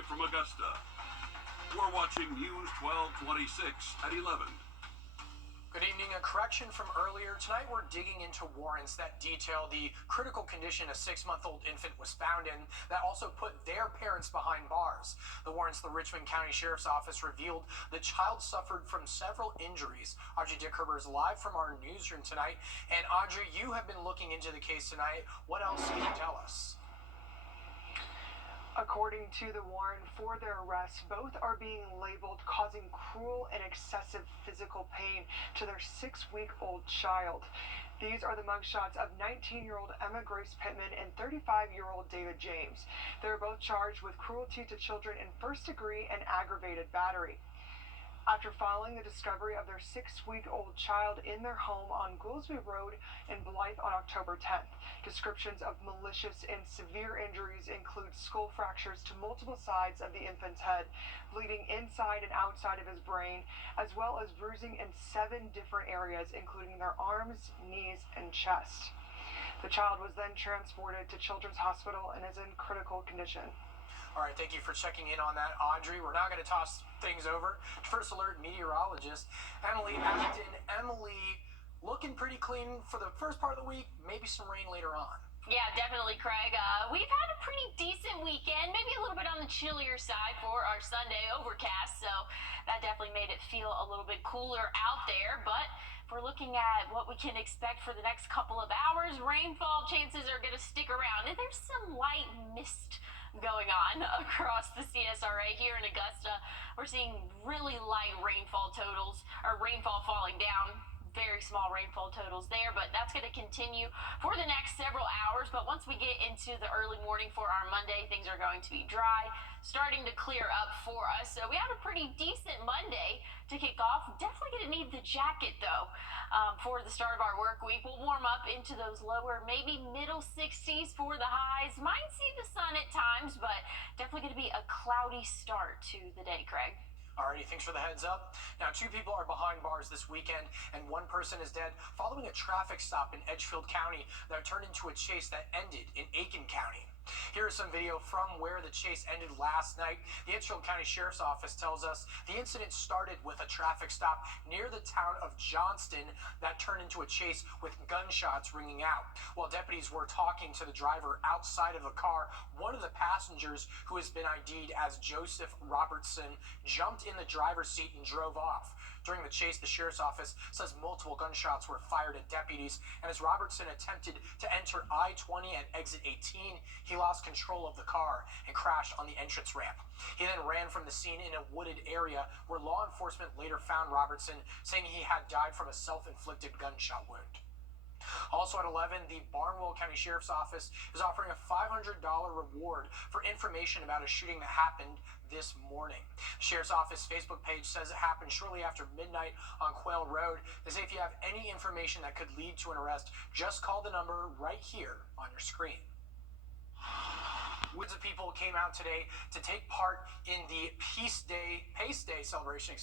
live from Augusta. We're watching News 1226 at 11. Good evening. A correction from earlier. Tonight we're digging into warrants that detail the critical condition a 6-month-old infant was found in that also put their parents behind bars. The warrants the Richmond County Sheriff's Office revealed the child suffered from several injuries. Audrey Dickerber is live from our newsroom tonight. And Audrey, you have been looking into the case tonight. What else can you tell us? According to the warrant for their arrest, both are being labeled causing cruel and excessive physical pain to their 6-week-old child. These are the mugshots of 19-year-old Emma Grace Pittman and 35-year-old David James. They're both charged with cruelty to children in first-degree and aggravated battery. After following the discovery of their 6-week-old child in their home on Goolsby Road in Blythe on October 10th. Descriptions of malicious and severe injuries include skull fractures to multiple sides of the infant's head, bleeding inside and outside of his brain, as well as bruising in 7 different areas, including their arms, knees, and chest. The child was then transported to Children's Hospital and is in critical condition. All right, thank you for checking in on that, Audrey. We're now going to toss things over to First Alert meteorologist Emily Ashton. Emily, looking pretty clean for the first part of the week, maybe some rain later on. Yeah, definitely, Craig. We've had a pretty decent weekend, maybe a little bit on the chillier side for our Sunday overcast, so that definitely made it feel a little bit cooler out there. But if we're looking at what we can expect for the next couple of hours, rainfall chances are going to stick around. And there's some light mist going on across the CSRA here in Augusta. We're seeing really light rainfall totals, or rainfall falling down. Very small rainfall totals there, but that's going to continue for the next several hours. But once we get into the early morning for our Monday, things are going to be dry, starting to clear up for us. So we have a pretty decent Monday to kick off. Definitely going to need the jacket, though, for the start of our work week. We'll warm up into those lower, maybe middle 60s for the highs. Might see the sun at times, but definitely going to be a cloudy start to the day, Craig. Alrighty, thanks for the heads up. Now, 2 people are behind bars this weekend, and 1 person is dead following a traffic stop in Edgefield County that turned into a chase that ended in Aiken County. Here is some video from where the chase ended last night. The Edgefield County Sheriff's Office tells us the incident started with a traffic stop near the town of Johnston that turned into a chase with gunshots ringing out. While deputies were talking to the driver outside of the car, one of the passengers, who has been ID'd as Joseph Robertson, jumped in the driver's seat and drove off. During the chase, the Sheriff's Office says multiple gunshots were fired at deputies, and as Robertson attempted to enter I-20 at exit 18, he lost control of the car and crashed on the entrance ramp. He then ran from the scene in a wooded area where law enforcement later found Robertson, saying he had died from a self-inflicted gunshot wound. Also at 11, the Barnwell County Sheriff's Office is offering a $500 reward for information about a shooting that happened this morning. The Sheriff's Office Facebook page says it happened shortly after midnight on Quail Road. They say if you have any information that could lead to an arrest, just call the number right here on your screen. Hundreds of people came out today to take part in the Pace Day celebration,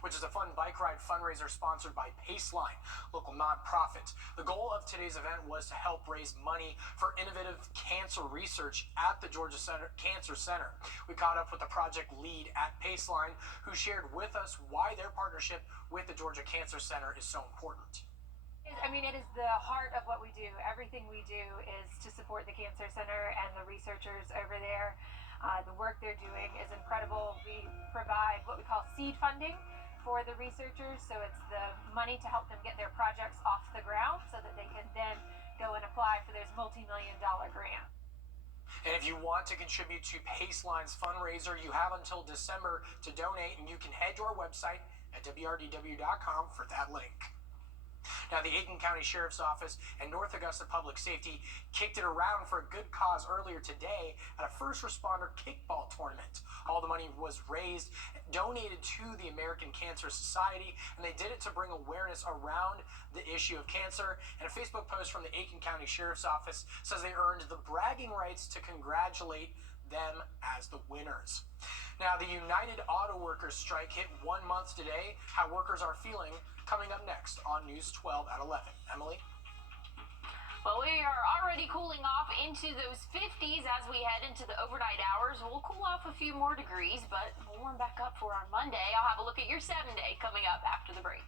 which is a fun bike ride fundraiser sponsored by Paceline, local nonprofit. The goal of today's event was to help raise money for innovative cancer research at the Georgia Cancer Center. We caught up with the project lead at Paceline, who shared with us why their partnership with the Georgia Cancer Center is so important. I mean, it is the heart of what we do. Everything we do is to support the Cancer Center and the researchers over there. The work they're doing is incredible. We provide what we call seed funding for the researchers, so it's the money to help them get their projects off the ground so that they can then go and apply for those multi-million-dollar grants. And if you want to contribute to Paceline's fundraiser, you have until December to donate, and you can head to our website at wrdw.com for that link. Now, the Aiken County Sheriff's Office and North Augusta Public Safety kicked it around for a good cause earlier today at a first responder kickball tournament. All the money was raised, donated to the American Cancer Society, and they did it to bring awareness around the issue of cancer. And a Facebook post from the Aiken County Sheriff's Office says they earned the bragging rights to congratulate them as the winners. Now, the United Auto Workers strike hit 1 month today. How workers are feeling, coming up next on News 12 at 11. Emily? Well, we are already cooling off into those 50s as we head into the overnight hours. We'll cool off a few more degrees, but we'll warm back up for our Monday. I'll have a look at your 7-day coming up after the break.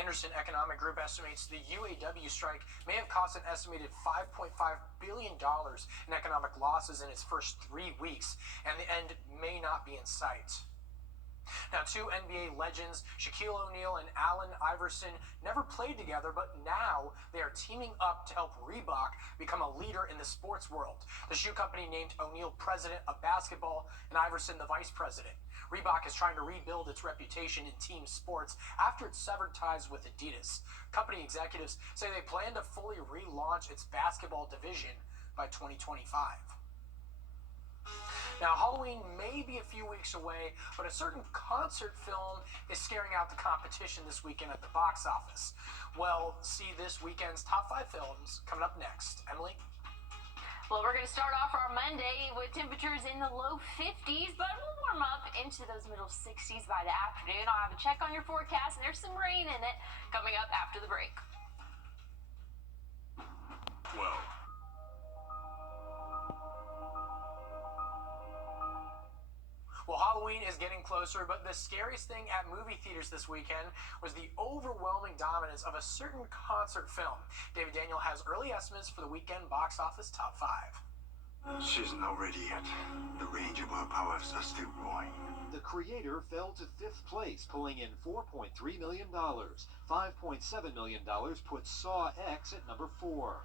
Anderson Economic Group estimates the UAW strike may have cost an estimated $5.5 billion in economic losses in its first 3 weeks, and the end may not be in sight. Now, two NBA legends, Shaquille O'Neal and Allen Iverson, never played together, but now they are teaming up to help Reebok become a leader in the sports world. The shoe company named O'Neal president of basketball and Iverson the vice president. Reebok is trying to rebuild its reputation in team sports after it severed ties with Adidas. Company executives say they plan to fully relaunch its basketball division by 2025. Now, Halloween may be a few weeks away, but a certain concert film is scaring out the competition this weekend at the box office. Well, see this weekend's top 5 films coming up next. Emily? Well, we're going to start off our Monday with temperatures in the low 50s, but we'll warm up into those middle 60s by the afternoon. I'll have a check on your forecast, and there's some rain in it coming up after the break. 12. Well, Halloween is getting closer, but the scariest thing at movie theaters this weekend was the overwhelming dominance of a certain concert film. David Daniel has early estimates for the weekend box office top 5. She's not ready yet. The range of her powers are still growing. The creator fell to 5th place, pulling in $4.3 million. $5.7 million puts Saw X at number 4.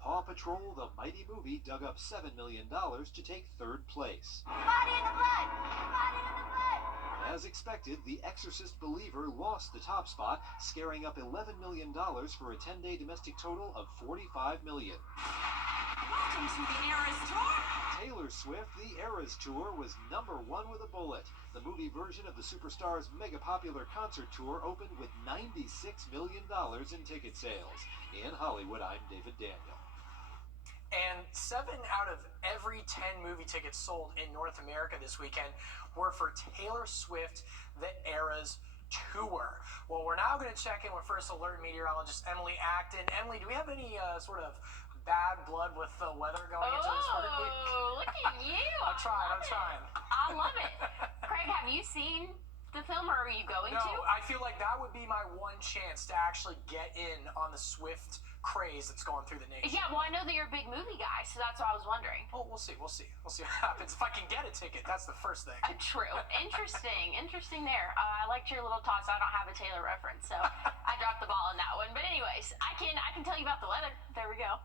Paw Patrol, the mighty movie, dug up $7 million to take 3rd place. Body in the blood! Body in the blood! As expected, The Exorcist Believer lost the top spot, scaring up $11 million for a 10-day domestic total of $45 million. Welcome to the Eras Tour! Taylor Swift, The Eras Tour, was number 1 with a bullet. The movie version of the superstar's mega-popular concert tour opened with $96 million in ticket sales. In Hollywood, I'm David Daniel. And 7 out of every 10 movie tickets sold in North America this weekend were for Taylor Swift, The Eras Tour. Well, we're now going to check in with First Alert meteorologist Emily Acton. Emily, do we have any sort of bad blood with the weather going into this vertically? Oh, look at you. I'm trying. I love it. Craig, have you seen the film, or are you going No, to? I feel like that would be my one chance to actually get in on the Swift craze that's going through the nation. Yeah, well, I know that you're a big movie guy, so that's what I was wondering. Oh, we'll see. We'll see what happens. If I can get a ticket, that's the first thing. True. Interesting there. I liked your little toss. I don't have a Taylor reference, so I dropped the ball on that one. But anyways, I can tell you about the weather. There we go.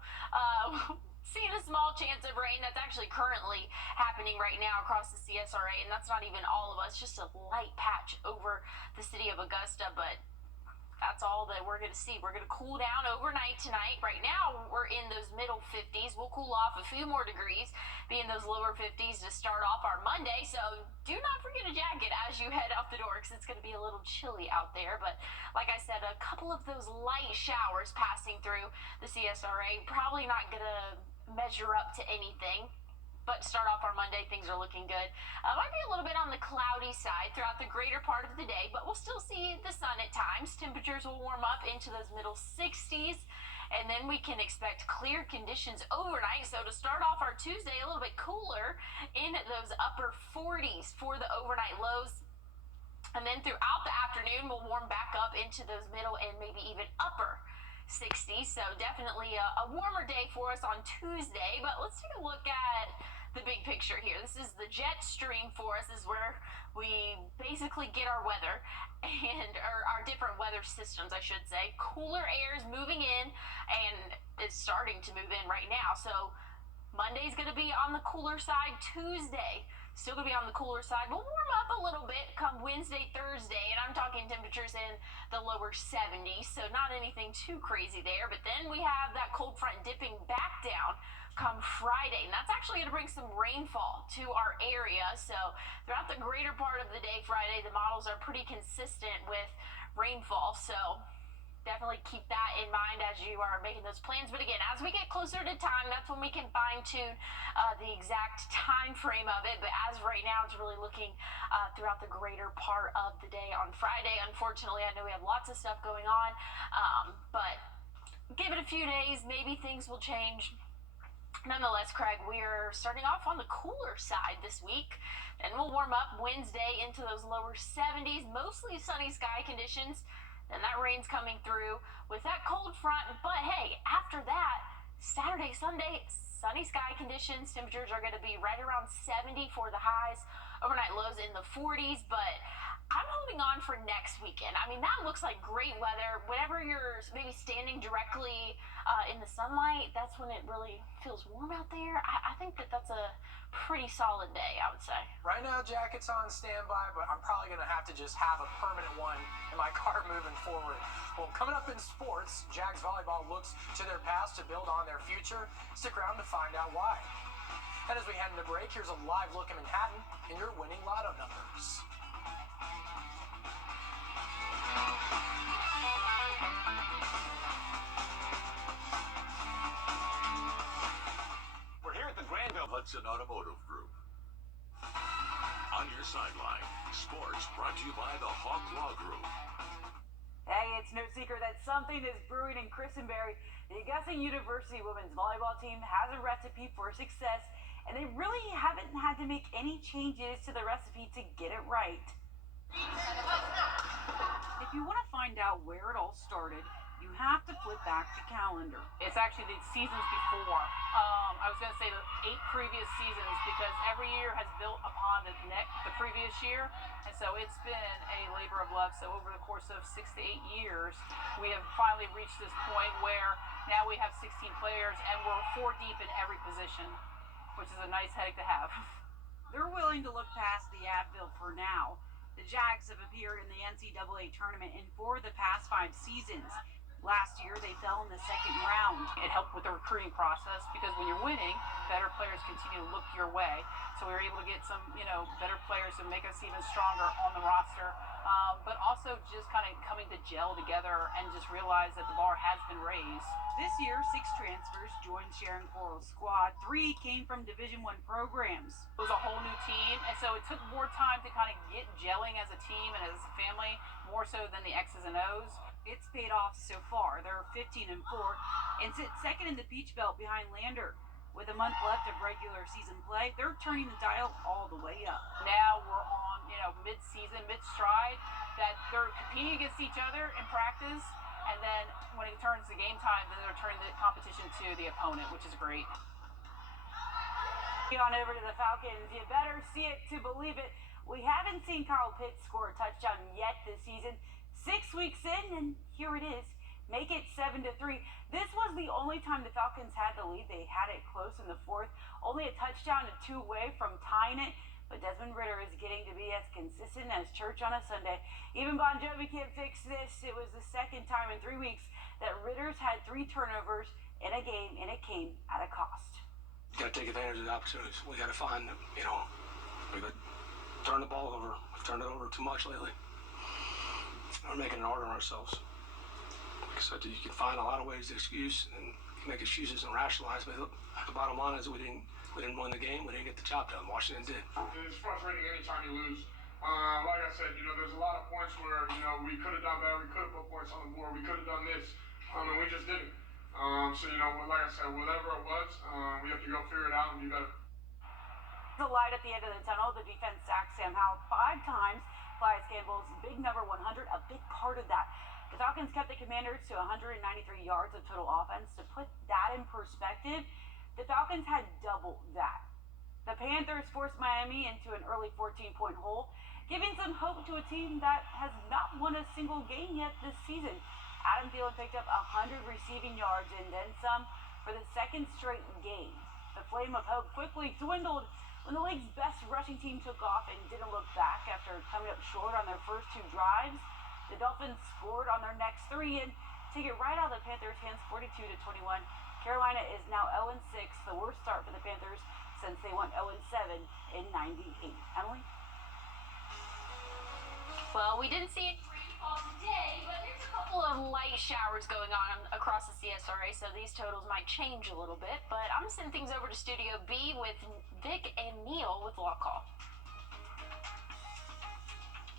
Seeing a small chance of rain that's actually currently happening right now across the CSRA, and that's not even all of us, just a light patch over the city of Augusta, but that's all that we're going to see. We're going to cool down overnight tonight. Right now, we're in those middle 50s. We'll cool off a few more degrees, be in those lower 50s to start off our Monday. So do not forget a jacket as you head out the door, because it's going to be a little chilly out there. But like I said, a couple of those light showers passing through the CSRA, probably not going to measure up to anything. But to start off our Monday, things are looking good. Might be a little bit on the cloudy side throughout the greater part of the day, but we'll still see the sun at times. Temperatures will warm up into those middle 60s, and then we can expect clear conditions overnight. So to start off our Tuesday, a little bit cooler in those upper 40s for the overnight lows. And then throughout the afternoon, we'll warm back up into those middle and maybe even upper 60s. So definitely a warmer day for us on Tuesday. But let's take a look at the big picture here. This is the jet stream for us. This is where we basically get our weather or our different weather systems, I should say. Cooler air is moving in and it's starting to move in right now. So Monday's going to be on the cooler side. Tuesday still going to be on the cooler side. We'll warm up a little bit come Wednesday, Thursday, and I'm talking temperatures in the lower 70s, so not anything too crazy there. But then we have that cold front dipping back down come Friday, and that's actually going to bring some rainfall to our area. So throughout the greater part of the day Friday, the models are pretty consistent with rainfall. So definitely keep that in mind as you are making those plans. But again, as we get closer to time, that's when we can fine-tune the exact time frame of it. But as right now, it's really looking throughout the greater part of the day on Friday. Unfortunately, I know we have lots of stuff going on, but give it a few days, maybe things will change. Nonetheless, Craig, we're starting off on the cooler side this week, and we'll warm up Wednesday into those lower 70s, mostly sunny sky conditions, and that rain's coming through with that cold front. But hey, after that, Saturday, Sunday, sunny sky conditions. Temperatures are going to be right around 70 for the highs, overnight lows in the 40s, but I'm holding on for next weekend. I mean, that looks like great weather. Whenever you're maybe standing directly in the sunlight, that's when it really feels warm out there. I think that's a pretty solid day, I would say. Right now, jacket's on standby, but I'm probably going to have to just have a permanent one in my car moving forward. Well, coming up in sports, Jags volleyball looks to their past to build on their future. Stick around to find out why. And as we head into break, here's a live look at Manhattan and your winning lotto numbers. We're here at the Grandville Hudson Automotive Group. On your sideline, sports brought to you by the Hawk Law Group. Hey, it's no secret that something is brewing in Christenberry. The Augusta University women's volleyball team has a recipe for success, and they really haven't had to make any changes to the recipe to get it right. If you want to find out where it all started, you have to flip back the calendar. It's actually the seasons before. I was going to say the 8 previous seasons, because every year has built upon the previous year, and so it's been a labor of love. So over the course of 6 to 8 years, we have finally reached this point where now we have 16 players and we're 4 deep in every position, which is a nice headache to have. They're willing to look past the Advil for now. The Jags have appeared in the NCAA tournament in 4 of the past 5 seasons. Last year, they fell in the second round. It helped with the recruiting process, because when you're winning, better players continue to look your way. So we were able to get some, better players to make us even stronger on the roster. But also just kind of coming to gel together and just realize that the bar has been raised. This year, 6 transfers joined Sharon Coral's squad. 3 came from Division I programs. It was a whole new team, and so it took more time to kind of get gelling as a team and as a family, more so than the X's and O's. It's paid off so far. They're 15-4 and sit second in the Peach Belt behind Lander. With a month left of regular season play, they're turning the dial all the way up. Now we're on, mid-season, mid-stride, that they're competing against each other in practice, and then when it turns to game time, then they're turning the competition to the opponent, which is great. On over to the Falcons. You better see it to believe it. We haven't seen Carl Pitts score a touchdown yet this season. 6 weeks in, and here it is. Make it 7-3. This was the only time the Falcons had the lead. They had it close in the 4th. Only a touchdown and 2 away from tying it. But Desmond Ridder is getting to be as consistent as church on a Sunday. Even Bon Jovi can't fix this. It was the second time in 3 weeks that Ridder's had 3 turnovers in a game, and it came at a cost. You got to take advantage of the opportunities. We got to find, we got to turn the ball over. We've turned it over too much lately. We're making it hard on ourselves. Like I said, you can find a lot of ways to excuse and make excuses and rationalize, but the bottom line is we didn't win the game. We didn't get the job done. Washington did. It's frustrating anytime you lose. Like I said, there's a lot of points where, we could have done better. We could have put points on the board. We could have done this. And we just didn't. So, like I said, whatever it was, we have to go figure it out and do better. The light at the end of the tunnel, the defense sacked Sam Howell 5 times. Clyde Campbell's big number 100, a big part of that. The Falcons kept the Commanders to 193 yards of total offense. To put that in perspective, the Falcons had double that. The Panthers forced Miami into an early 14-point hole, giving some hope to a team that has not won a single game yet this season. Adam Thielen picked up 100 receiving yards and then some for the 2nd straight game. The flame of hope quickly dwindled when the league's best rushing team took off and didn't look back after coming up short on their first 2 drives. The Dolphins scored on their next 3 and take it right out of the Panthers' hands, 42-21. Carolina is now 0-6, the worst start for the Panthers since they went 0-7 in '98. Emily? Well, we didn't see any rainfall today, but there's a couple of light showers going on across the CSRA, so these totals might change a little bit. But I'm going to send things over to Studio B with Vic and Neil with Law Call.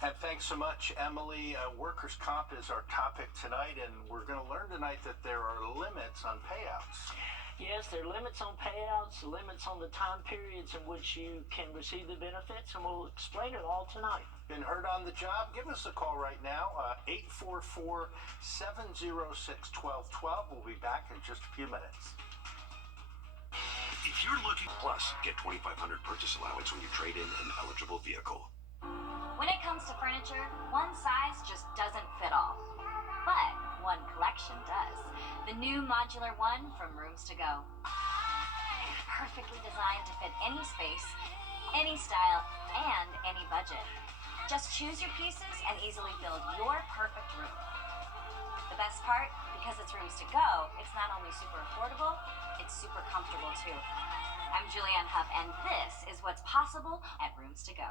And thanks so much, Emily. Workers' comp is our topic tonight, and we're going to learn tonight that there are limits on payouts. Yes, there are limits on payouts, limits on the time periods in which you can receive the benefits, and we'll explain it all tonight. Been hurt on the job? Give us a call right now, 844-706-1212. We'll be back in just a few minutes. If you're looking, plus get $2,500 purchase allowance when you trade in an eligible vehicle. When it comes to furniture, one size just doesn't fit all. But one collection does. The new Modular One from Rooms to Go. Perfectly designed to fit any space, any style, and any budget. Just choose your pieces and easily build your perfect room. The best part, because it's Rooms to Go, it's not only super affordable, it's super comfortable too. I'm Julianne Huff, and this is what's possible at Rooms to Go.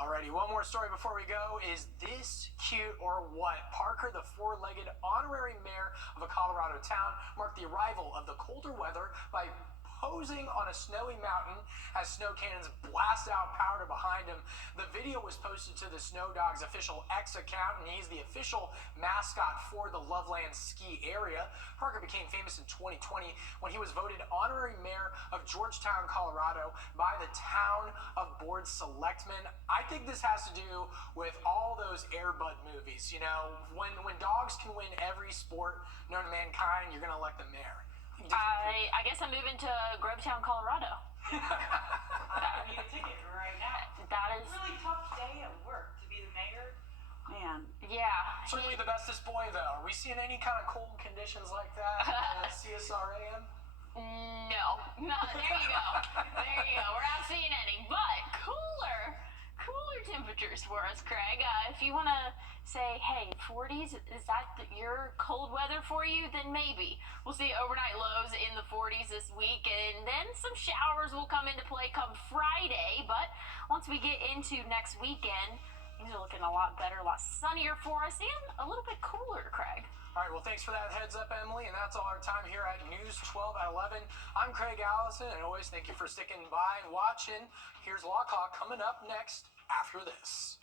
Alrighty, one more story before we go. Is this cute or what? Parker, the four-legged honorary mayor of a Colorado town, marked the arrival of the colder weather by posing on a snowy mountain as snow cannons blast out powder behind him. The video was posted to the Snow Dogs official X account, and he's the official mascot for the Loveland ski area. Parker became famous in 2020 when he was voted honorary mayor of Georgetown, Colorado by the town of board selectmen. I think this has to do with all those Air Bud movies. You know, when dogs can win every sport known to mankind, you're going to elect the mayor. I guess I'm moving to Grovetown, Colorado. I need a ticket right now. That is Really tough day at work to be the mayor. Man. Yeah. Certainly the bestest boy, though. Are we seeing any kind of cold conditions like that at CSRAM? No. There you go. There you go. We're not seeing any, but cooler temperatures for us, Craig. If you want to say, hey, 40s, is that your cold weather for you? Then maybe. We'll see overnight lows in the 40s this week, and then some showers will come into play come Friday. But once we get into next weekend, things are looking a lot better, a lot sunnier for us, and a little bit cooler, Craig. All right, well, thanks for that heads up, Emily, and that's all our time here at News 12 at 11. I'm Craig Allison, and always thank you for sticking by and watching. Here's Law Clock coming up next after this.